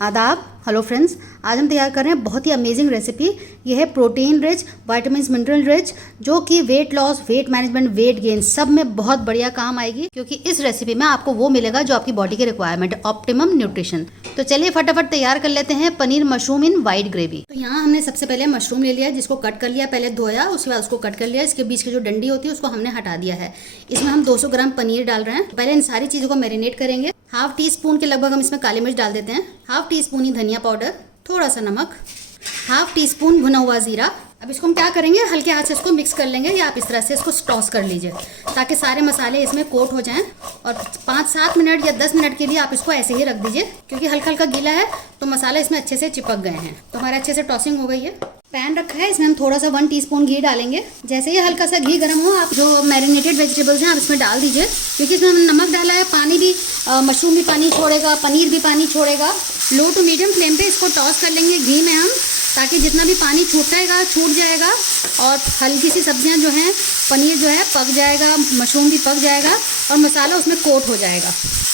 आदाब। Hello friends, आज हम तैयार कर रहे हैं बहुत ही अमेजिंग रेसिपी। ये है protein rich, vitamin mineral rich, जो कि weight loss, weight management, weight gain सब में बहुत बढ़िया काम आएगी, क्योंकि इस रेसिपी में आपको वो मिलेगा जो आपकी बॉडी की रिक्वायरमेंट है, ऑप्टिमम न्यूट्रिशन। तो चलिए फटाफट तैयार कर लेते हैं paneer mushroom in white gravy. तो यहाँ हमने सबसे पहले मशरूम ले लिया, जिसको कट कर लिया, पहले धोया, उसके बाद उसको कट कर लिया। इसके बीच की जो डंडी होती है उसको हमने हटा दिया है। इसमें हम 200 ग्राम पनीर डाल रहे हैं। पहले इन सारी चीज़ों को मैरिनेट करेंगे। हाफ टी स्पून के लगभग हम इसमें काली मिर्च डाल देते हैं, हाफ टी स्पून ही धनिया पाउडर, थोड़ा सा नमक, हाफ टी स्पून भुना हुआ जीरा। अब इसको हम क्या करेंगे, हल्के हाथ से इसको मिक्स कर लेंगे, या आप इस तरह से इसको टॉस कर लीजिए ताकि सारे मसाले इसमें कोट हो जाएं। और 5-7 मिनट या 10 मिनट के लिए आप इसको ऐसे ही रख दीजिए, क्योंकि हल्का हल्का गीला है तो मसाला इसमें अच्छे से चिपक गए हैं। तो हमारा अच्छे से टॉसिंग हो गई है। पैन रखा है, इसमें हम थोड़ा सा 1 टीस्पून घी डालेंगे। जैसे ही हल्का सा घी गर्म हो, आप जो मैरिनेटेड वेजिटेबल्स हैं आप इसमें डाल दीजिए, क्योंकि इसमें हमने नमक डाला है। पानी भी मशरूम भी पानी छोड़ेगा, पनीर भी पानी छोड़ेगा। लो टू मीडियम फ्लेम पे इसको टॉस कर लेंगे घी में हम, ताकि जितना भी पानी छूट जाएगा और हल्की सी सब्जियां जो हैं, पनीर जो है पक जाएगा, मशरूम भी पक जाएगा और मसाला उसमें कोट हो जाएगा।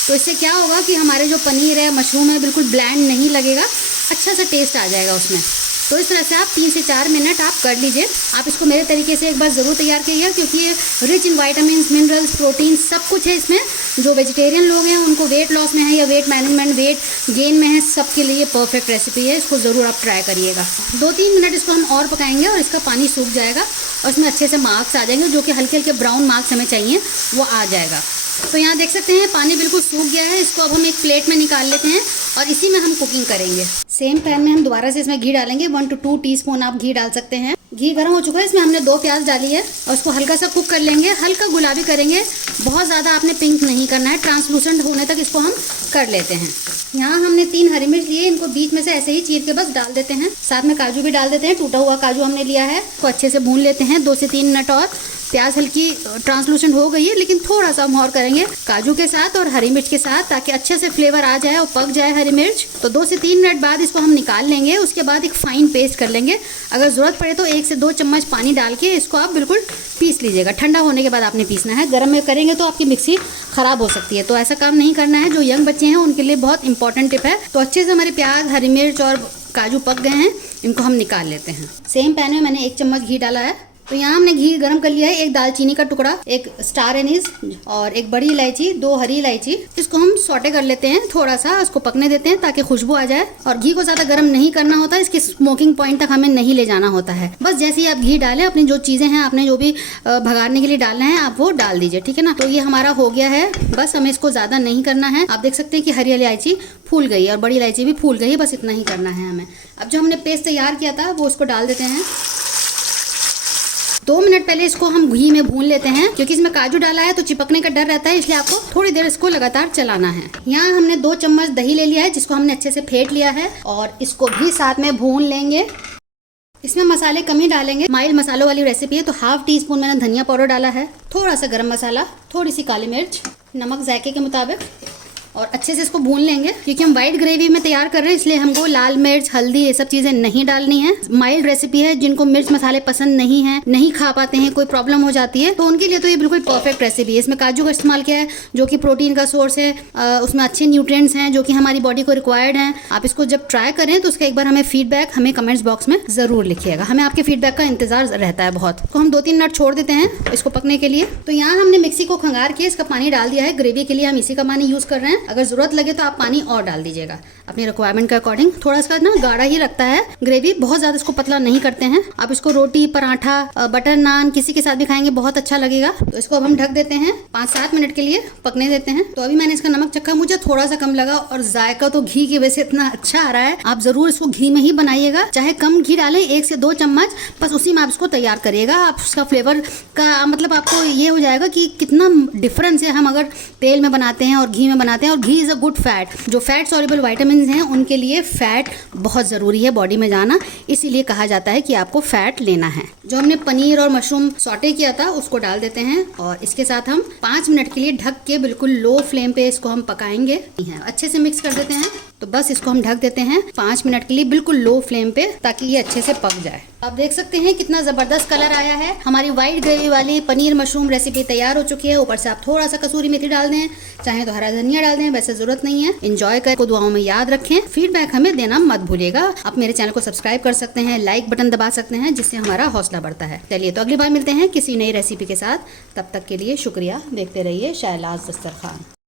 तो इससे क्या होगा कि हमारे जो पनीर है, मशरूम है, बिल्कुल ब्लैंड नहीं लगेगा, अच्छा सा टेस्ट आ जाएगा उसमें। तो इस तरह से आप 3 से 4 मिनट आप कर लीजिए। आप इसको मेरे तरीके से एक बार ज़रूर तैयार कीजिए, क्योंकि ये rich in vitamin, minerals, protein सब कुछ है इसमें। जो वेजिटेरियन लोग हैं, उनको वेट लॉस में है या वेट मैनेजमेंट, वेट गेन में है, सबके लिए परफेक्ट रेसिपी है। इसको ज़रूर आप ट्राई करिएगा। 2-3 मिनट इसको हम और पकाएंगे और इसका पानी सूख जाएगा और इसमें अच्छे से मार्क्स आ जाएंगे, जो कि हल्के हल्के ब्राउन मार्क्स हमें चाहिए, वो आ जाएगा। तो यहाँ देख सकते हैं पानी बिल्कुल सूख गया है। इसको अब हम एक प्लेट में निकाल लेते हैं और इसी में हम कुकिंग करेंगे। सेम पैन में हम दोबारा से इसमें घी डालेंगे। 1 to 2 टीस्पून आप घी डाल सकते हैं। घी गर्म हो चुका है, इसमें हमने 2 प्याज डाली है और उसको हल्का सा कुक कर लेंगे। हल्का गुलाबी करेंगे, बहुत ज़्यादा आपने पिंक नहीं करना है, ट्रांसलूसेंट होने तक इसको हम कर लेते हैं। यहाँ हमने 3 हरी मिर्च लिए, इनको बीच में से ऐसे ही चीर के बस डाल देते हैं। साथ में काजू भी डाल देते हैं, टूटा हुआ काजू हमने लिया है। तो अच्छे से भून लेते हैं 2 से 3 मिनट और। प्याज हल्की ट्रांसलूसेंट हो गई है, लेकिन थोड़ा सा हम और करेंगे काजू के साथ और हरी मिर्च के साथ, ताकि अच्छे से फ्लेवर आ जाए और पक जाए हरी मिर्च। तो 2 से 3 मिनट बाद इसको हम निकाल लेंगे। उसके बाद एक फाइन पेस्ट कर लेंगे। अगर ज़रूरत पड़े तो 1 से 2 चम्मच पानी डाल के इसको आप बिल्कुल पीस लीजिएगा। ठंडा होने के बाद आपने पीसना है, गर्म में करेंगे तो आपकी मिक्सी ख़राब हो सकती है। तो ऐसा काम नहीं करना है। जो यंग बच्चे हैं उनके लिए बहुत इंपॉर्टेंट टिप है। तो अच्छे से हमारे प्याज, हरी मिर्च और काजू पक गए हैं, इनको हम निकाल लेते हैं। सेम पैन में मैंने 1 चम्मच घी डाला है। तो यहाँ हमने घी गरम कर लिया है। 1 दालचीनी का टुकड़ा, 1 स्टार एनीस और 1 बड़ी इलायची, 2 हरी इलायची। इसको हम सौटे कर लेते हैं, थोड़ा सा उसको पकने देते हैं ताकि खुशबू आ जाए। और घी को ज़्यादा गर्म नहीं करना होता, इसके स्मोकिंग पॉइंट तक हमें नहीं ले जाना होता है। बस जैसे ही आप घी डालें, अपनी जो चीज़ें हैं, आपने जो भी भगाने के लिए डालना है आप वो डाल दीजिए, ठीक है ना। तो ये हमारा हो गया है। बस हमें इसको ज़्यादा नहीं करना है। आप देख सकते हैं कि हरी इलायची फूल गई और बड़ी इलायची भी फूल गई है। बस इतना ही करना है हमें। अब जो हमने पेस्ट तैयार किया था वो उसको डाल देते हैं। 2 मिनट पहले इसको हम घी में भून लेते हैं, क्योंकि इसमें काजू डाला है तो चिपकने का डर रहता है, इसलिए आपको थोड़ी देर इसको लगातार चलाना है। यहाँ हमने 2 चम्मच दही ले लिया है, जिसको हमने अच्छे से फेंट लिया है और इसको भी साथ में भून लेंगे। इसमें मसाले कम ही डालेंगे, माइल्ड मसालों वाली रेसिपी है। तो हाफ टी स्पून मैंने धनिया पाउडर डाला है, थोड़ा सा गरम मसाला, थोड़ी सी काली मिर्च, नमक जायके के मुताबिक, और अच्छे से इसको भून लेंगे। क्योंकि हम वाइट ग्रेवी में तैयार कर रहे हैं, इसलिए हमको लाल मिर्च, हल्दी, ये सब चीज़ें नहीं डालनी है। माइल्ड रेसिपी है। जिनको मिर्च मसाले पसंद नहीं है, नहीं खा पाते हैं, कोई प्रॉब्लम हो जाती है, तो उनके लिए तो ये बिल्कुल परफेक्ट रेसिपी है। इसमें काजू का इस्तेमाल किया है, जो कि प्रोटीन का सोर्स है। उसमें अच्छे न्यूट्रिएंट्स हैं जो कि हमारी बॉडी को रिक्वायर्ड हैं। आप इसको जब ट्राई करें तो उसका एक बार हमें फीडबैक हमें कमेंट्स बॉक्स में ज़रूर लिखिएगा। हमें आपके फीडबैक का इंतजार रहता है बहुत। तो हम 2-3 मिनट छोड़ देते हैं इसको पकने के लिए। तो यहाँ हमने मिक्सी को खंगार के इसका पानी डाल दिया है। ग्रेवी के लिए हम इसी का पानी यूज़ कर रहे हैं। अगर ज़रूरत लगे तो आप पानी और डाल दीजिएगा अपनी रिक्वायरमेंट के अकॉर्डिंग। थोड़ा इसका ना गाढ़ा ही रखता है ग्रेवी, बहुत ज़्यादा इसको पतला नहीं करते हैं। आप इसको रोटी, पराठा, बटर नान किसी के साथ भी खाएंगे, बहुत अच्छा लगेगा। तो इसको अब हम ढक देते हैं, 5-7 मिनट के लिए पकने देते हैं। तो अभी मैंने इसका नमक चखा, मुझे थोड़ा सा कम लगा और जायका तो घी की वजह से इतना अच्छा आ रहा है। आप ज़रूर इसको घी में ही बनाइएगा, चाहे कम घी डालें, 1 से 2 चम्मच, बस उसी में आप इसको तैयार करिएगा। आप उसका फ्लेवर का मतलब आपको ये हो जाएगा कि कितना डिफरेंस है हम अगर तेल में बनाते हैं और घी में बनाते हैं। और घी इज़ अ गुड फैट। जो फैट सॉल्युबल विटामिन हैं उनके लिए फैट बहुत ज़रूरी है बॉडी में जाना, इसीलिए कहा जाता है कि आपको फैट लेना है। जो हमने पनीर और मशरूम सॉटे किया था उसको डाल देते हैं और इसके साथ हम 5 मिनट के लिए ढक के बिल्कुल लो फ्लेम पे इसको हम पकाएंगे। अच्छे से मिक्स कर देते हैं। तो बस इसको हम ढक देते हैं 5 मिनट के लिए बिल्कुल लो फ्लेम पे, ताकि ये अच्छे से पक जाए। आप देख सकते हैं कितना ज़बरदस्त कलर आया है। हमारी वाइट ग्रेवी वाली पनीर मशरूम रेसिपी तैयार हो चुकी है। ऊपर से आप थोड़ा सा कसूरी मेथी डाल दें, चाहे तो हरा धनिया डाल दें, वैसे ज़रूरत नहीं है। एंजॉय कर को दुआओं में याद रखें। फीडबैक हमें देना मत भूलिएगा। आप मेरे चैनल को सब्सक्राइब कर सकते हैं, लाइक बटन दबा सकते हैं, जिससे हमारा हौसला बढ़ता है। चलिए तो अगली बार मिलते हैं किसी नई रेसिपी के साथ। तब तक के लिए शुक्रिया। देखते रहिए शहनाज दस्तरखान।